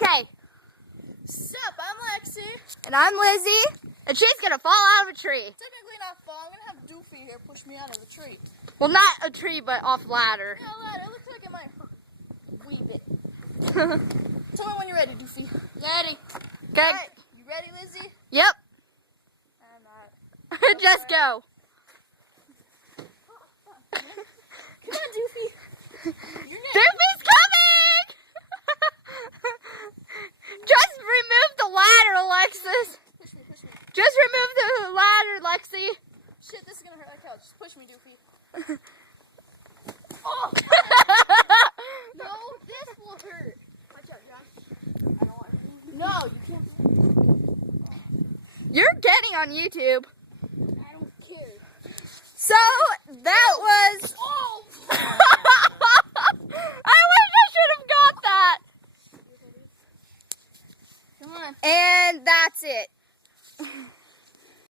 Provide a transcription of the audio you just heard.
Okay. Sup, I'm Lexi. And I'm Lizzie. And she's gonna fall out of a tree. Technically not fall. I'm gonna have Doofy here push me out of the tree. Well, not a tree, but off ladder. Yeah, lad, it looks like it might weave it. Tell me when you're ready, Doofy. Ready. Okay. Alright, you ready, Lizzie? Yep. I'm not. Just go. Come on, Doofy. You're next. Doofy's coming! Just remove the ladder, Alexis. Push me, push me. Just remove the ladder, Lexi. Shit, this is gonna hurt our couch. Just push me, Doofy. Oh! No, this will hurt. Watch out, Josh. I don't want to. No, you can't. You're getting on YouTube. I don't care. So, that was... Oh! I wish I should have got that. Come on. And that's it.